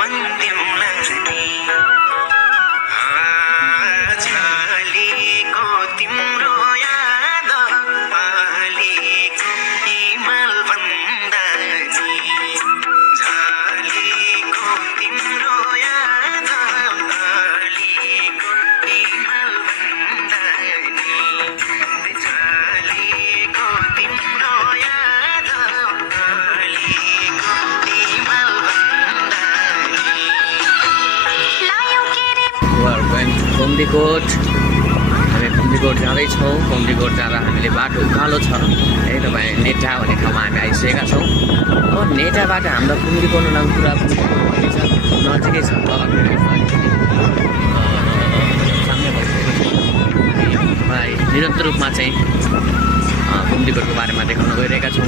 मन तिमीलाई झलेको तिम्रो याद पालेको हिमाल भन्दा नि झलेको तिम्रो याद पालेको हिमाल भन्दा नि झलेको तिम्रो याद पालेको हिमाल भन्दा कुम्दीकोट हामी कुम्दीकोट जाँदैछौँ। कुम्दीकोट जाँदा हामीले बाटो उकालो छ है तपाईँ नेटा भन्ने ठाउँमा हामी आइसकेका छौँ। अब नेटाबाट हाम्रो कुम्दीकोट नाम पुरा नजिकै छ तल मलाई निरन्तर रूपमा चाहिँ कुम्दीकोटको बारेमा देखाउन गइरहेका छौँ।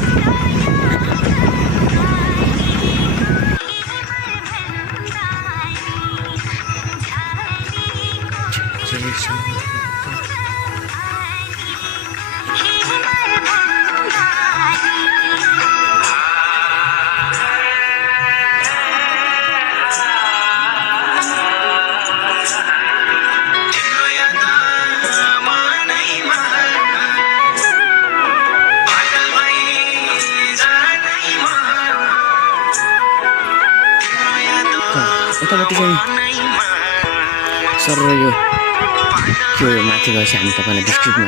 यतापट्टि चाहिँ सर यो माथि गएपछि हामी तपाईँलाई डिस्ट्रिक्ट